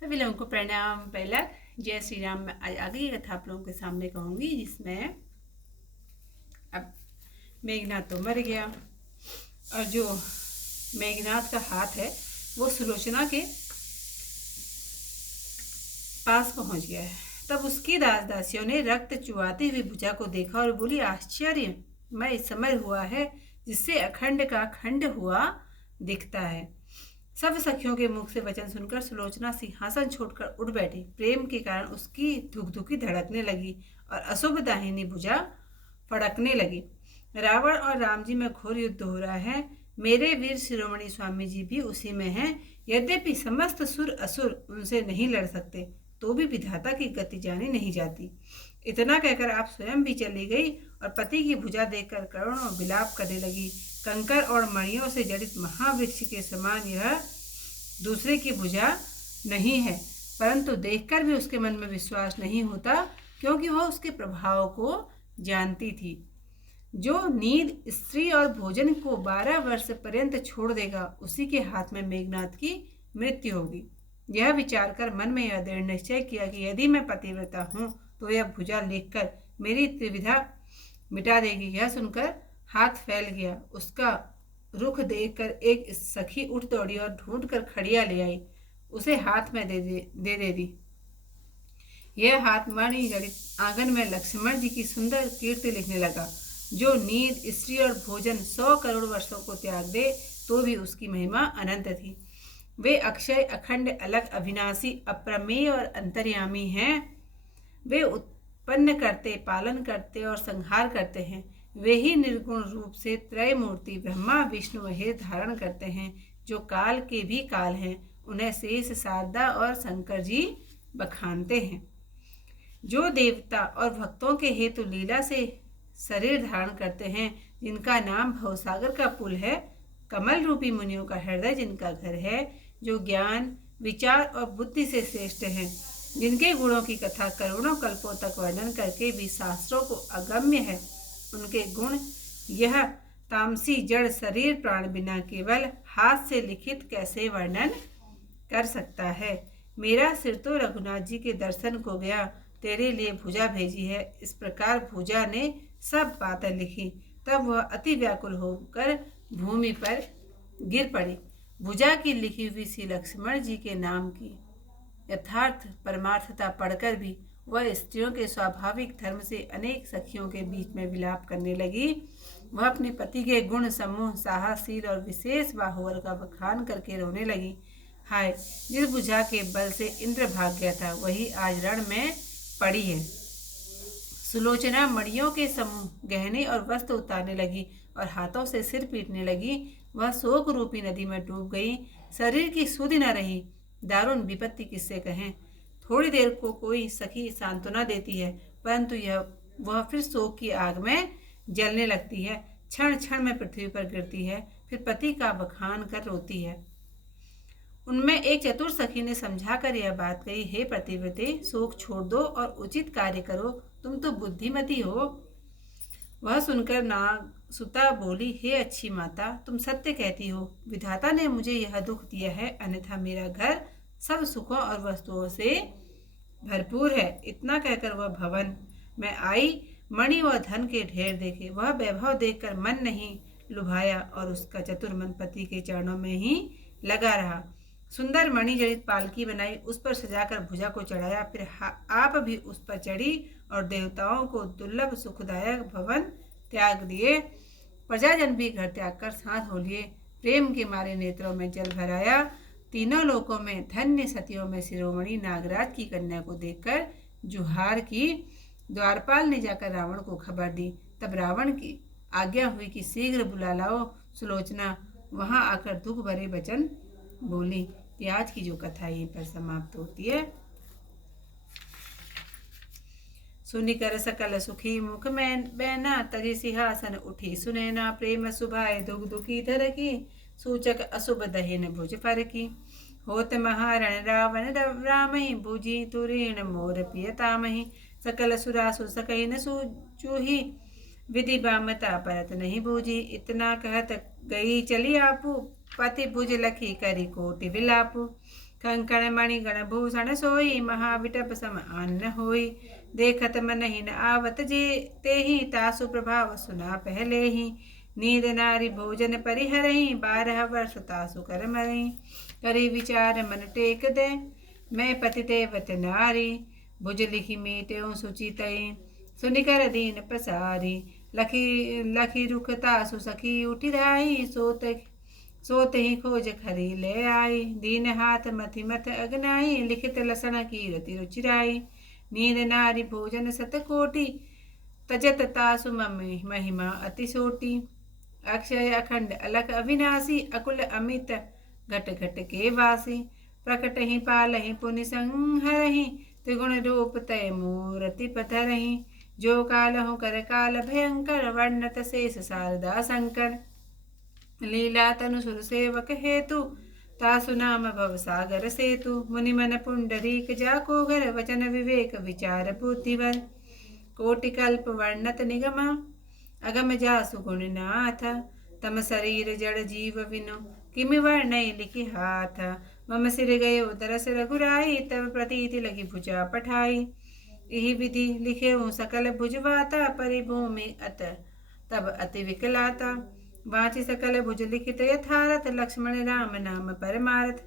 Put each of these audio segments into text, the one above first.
सभी लोगों को प्रणाम। पहला जय श्री राम। मैं आज आगे की कथा आप लोगों के सामने कहूँगी, जिसमें अब मेघनाथ तो मर गया और जो मेघनाथ का हाथ है वो सुलोचना के पास पहुंच गया है। तब उसकी दास दासियों ने रक्त चुआती हुई भुजा को देखा और बोली, आश्चर्य मैं इस समय हुआ है जिससे अखंड का खंड हुआ दिखता है। सब सखियों के मुख से वचन सुनकर सुलोचना सिंहासन छोड़कर उठ बैठी। प्रेम के कारण उसकी धुकधुकी धड़कने लगी और अशुभ दाहिनी भुजा फड़कने लगी। रावण और राम जी में घोर युद्ध हो रहा है। मेरे वीर शिरोमणि स्वामी जी भी उसी में हैं। यद्यपि समस्त सुर असुर उनसे नहीं लड़ सकते, तो भी विधाता की गति जानी नहीं जाती। इतना कहकर आप स्वयं भी चली गई और पति की भुजा देखकर करोड़ों विलाप करने लगी। कंकर और मणियों से जड़ित महावृक्ष के समान यह दूसरे की भुजा नहीं है, परंतु देखकर भी उसके मन में विश्वास नहीं होता, क्योंकि वह उसके प्रभाव को जानती थी। जो नींद, स्त्री और भोजन को 12 वर्ष पर्यंत छोड़ देगा, उसी के हाथ में मेघनाथ की मृत्यु होगी। यह विचार कर मन में यह दृढ़ निश्चय किया कि यदि मैं पतिव्रता हूँ तो यह भुजा लेकर मेरी त्रिविधा मिटा देगी। यह सुनकर हाथ फैल गया। उसका रुख देखकर एक सखी उठ दौड़ी और ढूंढकर खड़िया ले आई, उसे हाथ में दे दी। यह हाथ मणि जड़ित आंगन में लक्ष्मण जी की सुंदर कीर्ति लिखने लगा। जो नींद, स्त्री और भोजन 100 करोड़ वर्षों को त्याग दे, तो भी उसकी महिमा अनंत थी। वे अक्षय, अखंड, अलग, अविनाशी, अप्रमेय और अंतर्यामी हैं। वे उत्पन्न करते, पालन करते और संहार करते हैं। वे ही निर्गुण रूप से त्रय मूर्ति ब्रह्मा, विष्णु, महेश धारण करते हैं, जो काल के भी काल हैं। उन्हें शेष, शारदा और शंकर जी बखानते हैं। जो देवता और भक्तों के हेतु लीला से शरीर धारण करते हैं, जिनका नाम भवसागर का पुल है, कमल रूपी मुनियों का हृदय जिनका घर है, जो ज्ञान, विचार और बुद्धि से श्रेष्ठ हैं, जिनके गुणों की कथा करोड़ों कल्पों तक वर्णन करके भी शास्त्रों को अगम्य है, उनके गुण यह तामसी जड़ शरीर प्राण बिना केवल हाथ से लिखित कैसे वर्णन कर सकता है। मेरा सिर तो रघुनाथ जी के दर्शन को गया, तेरे लिए भुजा भेजी है। इस प्रकार भुजा ने सब बातें लिखी। तब वह अति व्याकुल होकर भूमि पर गिर पड़ी। भुजा की लिखी हुई श्री लक्ष्मण जी के नाम की यथार्थ परमार्थता पढ़कर भी वह स्त्रियों के स्वाभाविक धर्म से अनेक सखियों के बीच में विलाप करने लगी। वह अपने पति के गुण समूह, साहसशील और विशेष बाहुबल का बखान करके रोने लगी। हाय, जिस भुजा के बल से इंद्र भाग गया था, वही आज रण में पड़ी है। सुलोचना मणियों के समूह, गहने और वस्त्र उतारने लगी और हाथों से सिर पीटने लगी। वह शोक रूपी नदी में डूब गई। शरीर की सुधि न रही। दारुण विपत्ति किससे कहें। थोड़ी देर को कोई सखी सांत्वना देती है, परंतु वह फिर शोक की आग में जलने लगती है। क्षण क्षण में पृथ्वी पर गिरती है, फिर पति का बखान कर रोती है। उनमें एक चतुर सखी ने समझाकर यह बात कही, हे पतिव्रते, शोक छोड़ दो और उचित कार्य करो, तुम तो बुद्धिमती हो। वह सुनकर नाग सुता बोली, हे अच्छी माता, तुम सत्य कहती हो। विधाता ने मुझे यह दुख दिया है, अन्यथा मेरा घर सब सुखों और वस्तुओं से भरपूर है। इतना कहकर वह भवन में आई। मणि व धन के ढेर देखे। वह वैभव देखकर मन नहीं लुभाया और उसका चतुर मन पति के चरणों में ही लगा रहा। सुंदर मणि जड़ित पालकी बनाई, उस पर सजाकर भुजा को चढ़ाया। फिर आप भी उस पर चढ़ी और देवताओं को दुर्लभ सुखदायक भवन त्याग दिए। प्रजाजन भी घर त्याग कर साथ हो लिए। प्रेम के मारे नेत्रों में जल भराया। तीनों लोकों में धन्य सतियों में शिरोमणि नागराज की कन्या को देखकर जुहार की। द्वारपाल ने जाकर रावण को खबर दी। तब रावण की आज्ञा हुई कि शीघ्र बुला लाओ। सुलोचना वहां आकर दुख भरे वचन बोली। आज की जो कथा यहीं पर समाप्त होती है। सुनिकर सकल सुखी मुख में बैना, तजी सिंहासन उठी सुनैना। प्रेम सुभाए दुख दुखी धर की, सूचक अशुभ दहिन भुज फर की। होत महारण रावण रामहि, भुजी तुरीण मोर पियतामहि। सकल सुरासु सकई न सूचूहि, विधि बामता परत नहीं बूझी। इतना कहत गई चली आपू, पति भुज लखी करी कोटि विलापू। कंकण मणि गण भूषण सोई, महाविटप सम अन्न होई। देखत मन ही न आवत जे ते ही, तासु प्रभाव सुना पहले ही। नींद नारी भोजन परिहरही, 12 वर्ष तासु कर मरही। करी विचार मन टेक दे, मैं पति देवत नारी। भुज लिखी मीट्यो सुचि तई, सुनिकर दीन पसारी। लखी लखी रुख तासु सखी उठी राई, सोत ही खोज खरी ले आई। दीन हाथ मथि मथ अगनाई, लिखित लसन कीरति रुचिराई। नींद नारी भोजन सतकोटि, तजत तासु महिमा अति सोटी। अक्षय अखंड अलख अविनाशी, अकुल अमित घट घट के वासी। प्रकट ही पाल ही पुनि संहरहि, त्रिगुण रूप तय मूरति पधरहि। जो काल हो कर काल भयंकर, वर्णत शेष शारदा शंकर। लीला तनु सुर सेवक हेतु, तासु नाम भव सागर सेतु। मुनि मन पुंडरीक जाको घर, वचन विवेक विचार बुद्धिवर। कोटि कल्प वर्णत निगम, अगम जासु गुणनाथ। तम शरीर जड़ जीव विनु, किमि वर्णय लिखि हाथ। मम सिर गयो दरस रघुराई, तब प्रतीति लगी भुजा पठाई। यही विधि लिखे सकल भुजवाता, परिभूमि अत तब अति विकलाता। वाची सकल भुज लिखित यथारथ, लक्ष्मण राम नाम परमारथ।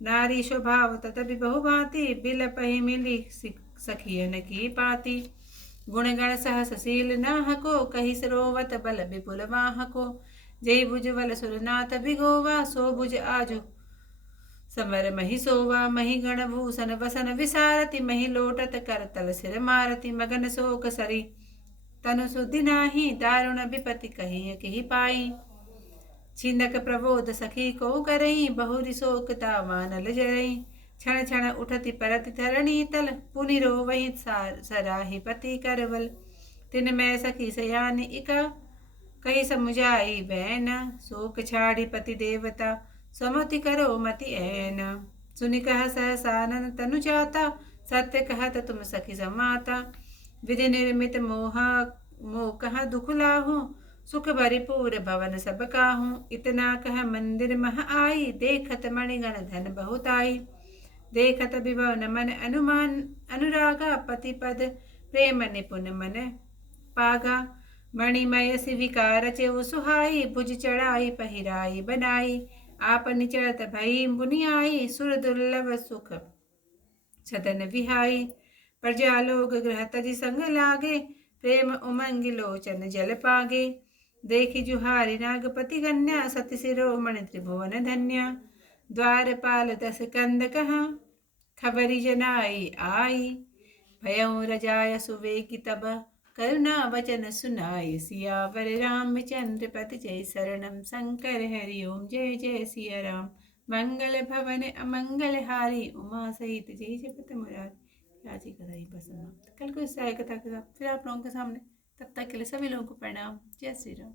नारी स्वभाव तथापि बहुभांति, बिलपहि मिली सखियन की पाती। गुणगण सहसशील नाहको, कहि सरोवत बल विपुल वाहको। जय भुज बल सुरनाथ भिगोवा, सो भुज आजु समर मही सोवा। मही गण भूषण वसन विसारति, मही लोटत करतल सिर मारति। मगन शोक सरी तनु सुधि नाही, दारुण विपति कही पाई। छिंदक प्रबोध सखी को करई, बहुरी शोक तावानल जरई। क्षण क्षण उठति परति धरणी तल, पुनि रोवहि सराहि पति करबल। तिन मैं सखी सयान इका, कही समुझाई बैन। शोक छाड़ी पति देवता, समति करो मति ऐन। सुनि कह सहसानन तनु जाता, सत्य कहत तुम सखी समाता। विधि निर्मित मोह कह दुख लाहू, सुख भरिपूर भवन सब काहू। इतना कह मंदिर मह आई, देखत मणिगण धन बहुत आई। देखत विभवन मन अनुमान अनुरागा, पति पद प्रेम निपुण मन पागा। मणिमय शिविकार चेउ सुहाई, भुज चढ़ाई पहिराई बनाई। आप निचरत भई मुनि आई, सुर दुर्लभ सुख सदन विहाई। प्रजा लोग ग्रह तज संग लागे, प्रेम उमंग लोचन जल पागे। देखि जुहारी नागपति कन्या, सति शिरोमणि त्रिभुवन धन्या। द्वारपाल 10 कंद कहा, खबरी जनाई आई। भयउ रजाय सुवेगी तब, करुणा वचन सुनाई। सियावर रामचंद्र पति जय, शरणम शंकर हरि ओम। जय जय सिया राम। मंगल भवन अमंगल हारी, उमा सहित जय जपत मुरारी। आज की कथा ही बस समाप्त। कल को इस कथा के साथ फिर आप लोगों के सामने, तब तक के लिए सभी लोगों को प्रणाम। जय श्री राम।